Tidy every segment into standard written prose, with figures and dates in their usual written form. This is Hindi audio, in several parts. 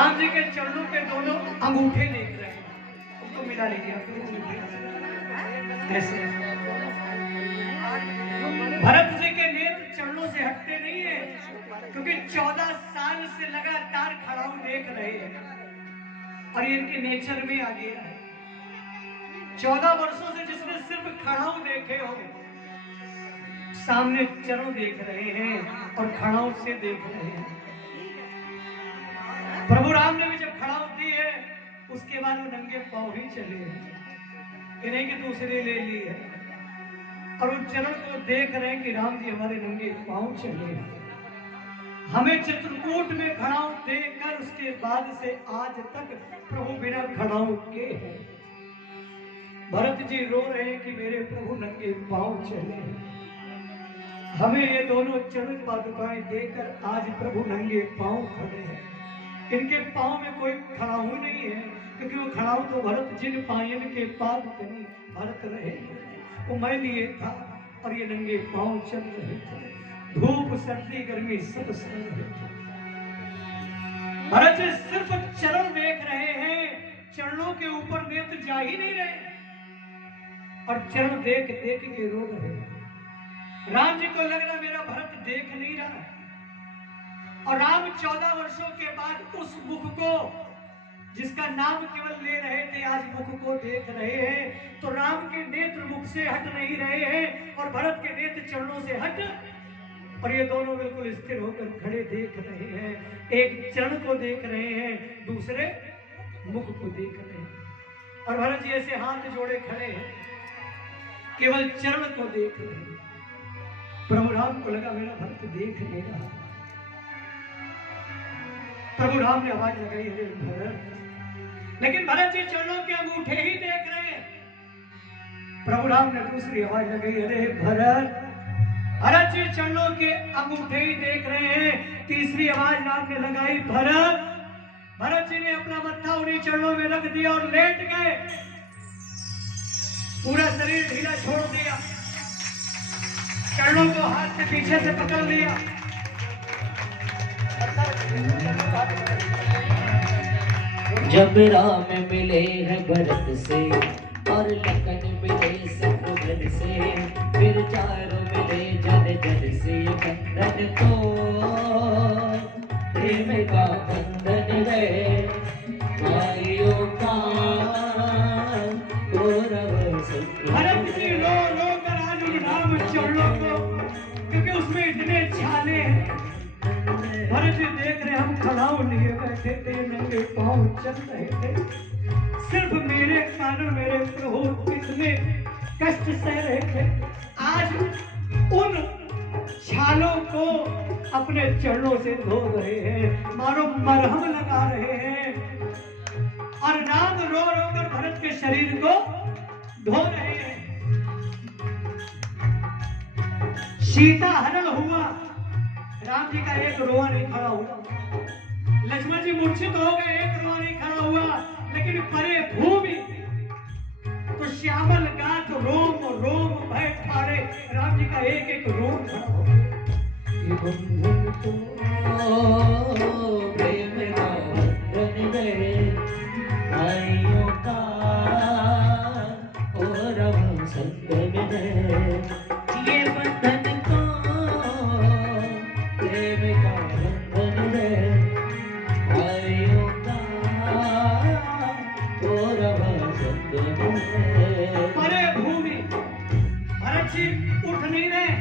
राम जी के चरणों के दोनों अंगूठे देख रहे हैं, उसको मिला लीजिए ऐसे। भरत जी के नेत्र चरणों से हटते नहीं है, क्योंकि 14 साल से लगातार खड़ाऊ देख रहे हैं और ये इनके नेचर में आ गया है। 14 वर्षों से जिसने सिर्फ खड़ाऊ देखे हो, सामने चरण देख रहे हैं और खड़ाऊ से देख रहे हैं। प्रभु राम ने भी जब खड़ाऊ दी है, उसके बाद वो नंगे पांव ही चले हैं, इन्हें की दूसरे ले ली है और उन चरण को देख रहे हैं कि राम जी हमारे नंगे पांव चले हैं। हमें चित्रकूट में खड़ाऊ देकर उसके बाद से आज तक प्रभु बिना खड़ाऊ के हैं। भरत जी रो रहे हैं कि मेरे प्रभु नंगे पांव चले हैं। हमें ये दोनों चरण पादुकाएं देकर आज प्रभु नंगे पांव खड़े हैं। इनके पांव में कोई खड़ाऊ नहीं है, क्योंकि वो खड़ाऊ तो भरत जिन पायन के पाद कहीं भरत रहे, वो मैं लिए था और ये नंगे पांव चल रहे थे। धूप सर्दी गर्मी सब सह रहे थे। भरत जी सिर्फ चरण देख रहे हैं, चरणों के ऊपर नेत्र जा ही नहीं रहे और चरण देख देख के रो रहे हैं। राम जी को लग रहा मेरा भरत देख नहीं रहा है, और राम 14 वर्षों के बाद उस मुख को, जिसका नाम केवल ले रहे थे, आज मुख को देख रहे हैं। तो राम के नेत्र मुख से हट नहीं रहे हैं और भरत के नेत्र चरणों से हट, और ये दोनों बिल्कुल स्थिर होकर खड़े देख रहे हैं। एक चरण को देख रहे हैं, दूसरे मुख को देख रहे हैं। और भरत जी ऐसे हाथ जोड़े खड़े हैं, केवल चरण को देख रहे हैं। प्रभु राम को लगा मेरा भक्त देख नहीं रहा। प्रभु राम ने आवाज लगाई, अरे भरत, लेकिन भरत जी चरणों के अंगूठे ही देख रहे हैं। प्रभु राम ने दूसरी आवाज लगाई, अरे भरत, भरत जी चरणों के अंगूठे ही देख रहे हैं। तीसरी आवाज राम ने लगाई, भरत। भरत जी ने अपना मत्था उन्हीं चरणों में रख दिया और लेट गए, पूरा शरीर ढीला छोड़ दिया, चरणों को हाथ से पीछे से पकड़ लिया। जब राम मिले हैं भरत से और लखन मिले शत्रुघ्न से, फिर चारों मिले जन जन से, बंधन तो प्रेम का बंधन है भाइयों का। भरत जी रो रो कर आज उन राम चरणों को, क्योंकि उसमें इतने छाले हैं। भरत जी देख रहे हम खड़ाऊ लिए बैठे थे, नंगे पांव चल रहे थे, सिर्फ मेरे कारण मेरे प्रभु इतने कष्ट सह रहे थे। आज उन छालों को अपने चरणों से धो रहे हैं, मानो मरहम लगा रहे हैं। और राम रो रो कर भरत के शरीर को धो रहे हैं। सीता हरण हुआ, राम जी का एक रोआ नहीं खड़ा हुआ। लक्ष्मण जी मूर्छित हो गए, एक रोआ नहीं खड़ा हुआ। लेकिन परे भूमि तो श्यामल गात रोम रोम भय ठाड़े, राम जी का एक एक रोम खड़ा हो गया। प्रेम का बंधन है भाइयों का और हम संग में है, ये बंधन को प्रेम का बंधन है भाइयों का और हम संग में है। परे भूमि भरत जी उठ नहीं रहे,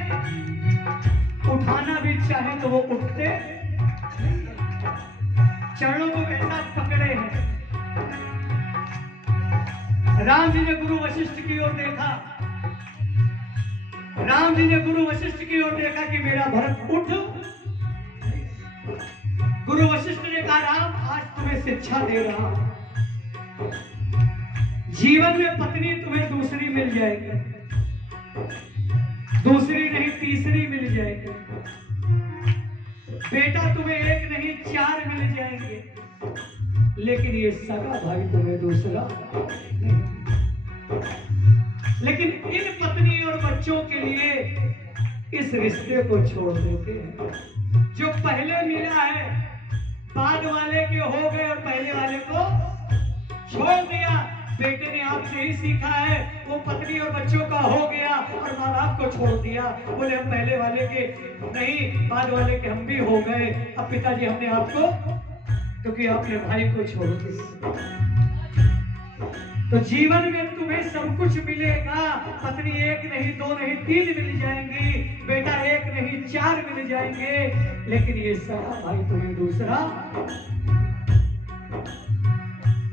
उठाना भी चाहे तो वो उठते, चरणों को ऐसा पकड़े हैं। राम जी ने गुरु वशिष्ठ की ओर देखा, राम जी ने गुरु वशिष्ठ की ओर देखा कि मेरा भरत उठ। गुरु वशिष्ठ ने कहा, राम आज तुम्हें शिक्षा दे रहा हूं, जीवन में पत्नी तुम्हें दूसरी मिल जाएगी, दूसरी नहीं तीसरी मिल जाएगी, बेटा तुम्हें एक नहीं 4 मिल जाएंगे, लेकिन ये सगा भाई तुम्हें दूसरा नहीं। लेकिन इन पत्नी और बच्चों के लिए इस रिश्ते को छोड़ देते हैं। जो पहले मिला है बाद वाले के हो गए और पहले वाले को छोड़ दिया। बेटे ने आपसे ही सीखा है, वो पत्नी और बच्चों का हो गया और माँ बाप को छोड़ दिया। बोले हम पहले वाले के नहीं, बाद वाले के हम भी हो गए। अब पिताजी हमने आपको, क्योंकि आपने भाई को छोड़ दिया। तो जीवन में तुम्हें सब कुछ मिलेगा। पत्नी एक नहीं, दो नहीं, तीन मिल जाएंगी, बेटा एक नहीं, चार मिल जाएंगे, लेकिन ये सारा भाई तुम्हें दूसरा।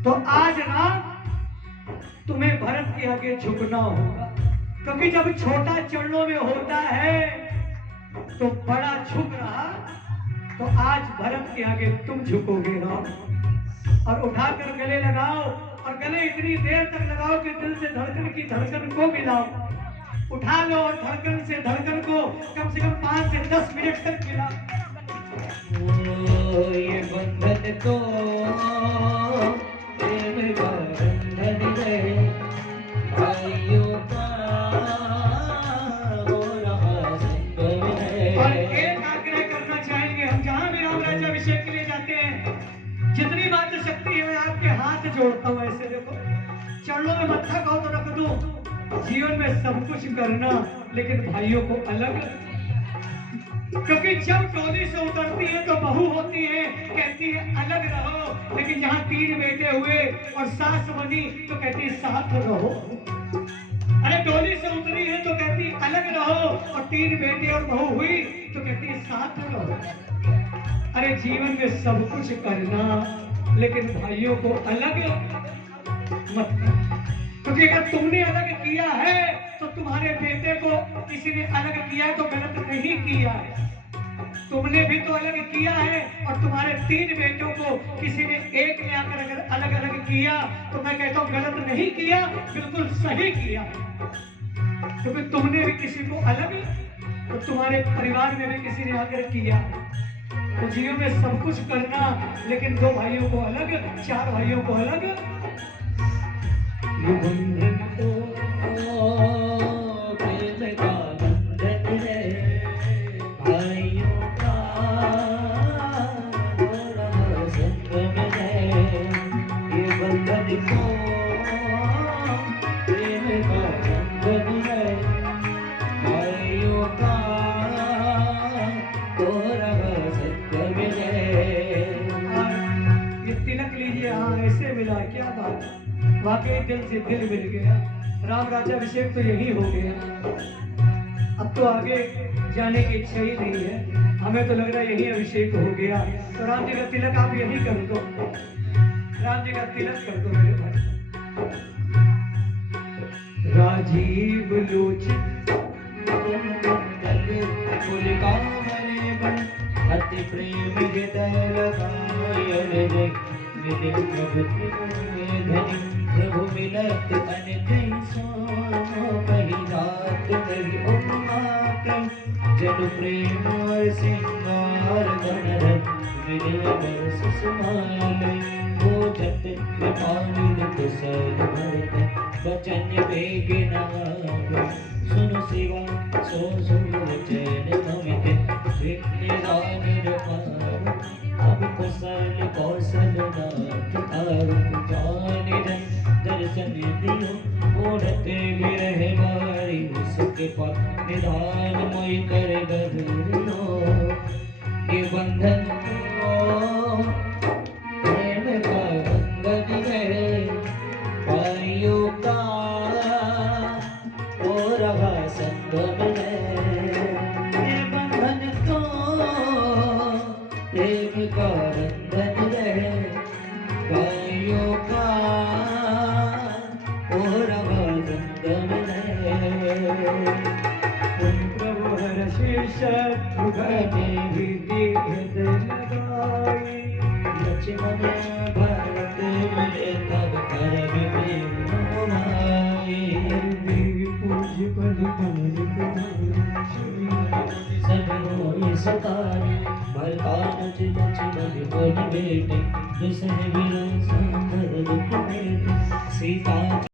तो आज ना तुम्हें भरत के आगे झुकना होगा, क्योंकि जब छोटा चरणों में होता है तो बड़ा झुक रहा। तो आज भरत के आगे तुम झुकोगे राम, और उठाकर गले लगाओ, और गले इतनी देर तक लगाओ कि दिल से धड़कन की धड़कन को मिलाओ। उठा लो और धड़कन से धड़कन को कम से कम 5 से 10 मिनट तक मिलाओ। ये बंधन तो प्रेम का बंधन है, भाइयों का हो रहा संगम है। और एक आग्रह करना चाहेंगे, हम जहाँ भी राम राज्याभिषेक के लिए जाते हैं, जितनी बात शक्ति है मैं आपके हाथ जोड़ता हूँ। ऐसे देखो, चरणों में मत्था कहो तो रख दो। जीवन में सब कुछ करना, लेकिन भाइयों को अलग, क्योंकि जब टोली से उतरती है तो बहू होती है, कहती है अलग रहो, लेकिन जहाँ 3 बेटे हुए और सास बनी तो कहती है साथ रहो। अरे टोली से उतरी है तो कहती अलग रहो, और 3 बेटे और बहू हुई तो कहती है साथ रहो। अरे जीवन में सब कुछ करना, लेकिन भाइयों को अलग मत करना, क्योंकि अगर तुमने अलग किया है तो तुम्हारे बेटे को किसी ने अलग किया है तो गलत नहीं किया है। तुमने भी तो अलग किया है, और तुम्हारे 3 बेटों को किसी ने एक ले आकर अगर अलग अलग किया तो मैं कहता हूँ गलत नहीं किया, बिल्कुल सही किया। क्योंकि तुमने भी किसी को अलग, तो तुम्हारे परिवार में भी किसी ने आकर किया। तो जीवन में सब कुछ करना, लेकिन 2 भाइयों को अलग, 4 भाइयों को अलग। ये बंधन तो प्रेम का बंधन है, भाइयों का हो रहा संगम है। ये बंधन तो प्रेम का बंधन है, भाइयों का हो रहा संगम है। ये तिलक लीजिए, हाँ ऐसे मिला, क्या बात है, वाकई दिल से दिल मिल गया। राम राज्याभिषेक तो यही हो गया, अब तो आगे जाने की इच्छा ही नहीं है। हमें तो लग रहा है यही अभिषेक हो गया। तो राम जी का तिलक आप यही कर दो, राम जी का तिलक कर दो मेरे भाई। राजीव लोचन अति प्रेम हृदय लगाए, प्रभु मिलत अनजय सो कही रात मेरी उम्मात। जन प्रेम और सिंगार गण मिले बरस सुमाले, वो जत कृपालिन कुशल भरत वचन वेग नाग। सुनो शिवा सो सुन वचन अमित विघ्न निरपार। अब कुशल कौशल नाथ आरुप जाने दर्शन दियो, ओढ़ते विरह बारी सुख पर निधान मोई कर गधुरियो। ये बंधन तो प्रेम का बंधन है, भाइयों का हो रहा संगम है। ये बंधन तो प्रेम का बंधन है, भाइयों का हो रहा संगम है। तुम प्रभु हर शीश भुगने भी दीद लगाई। लक्ष्मण भरत मिले तब कर में पूज बल सब होई सतारी। मरकान लक्ष्मण बन बेटे, दुसह विरोध संबर दुख बेटे। सीता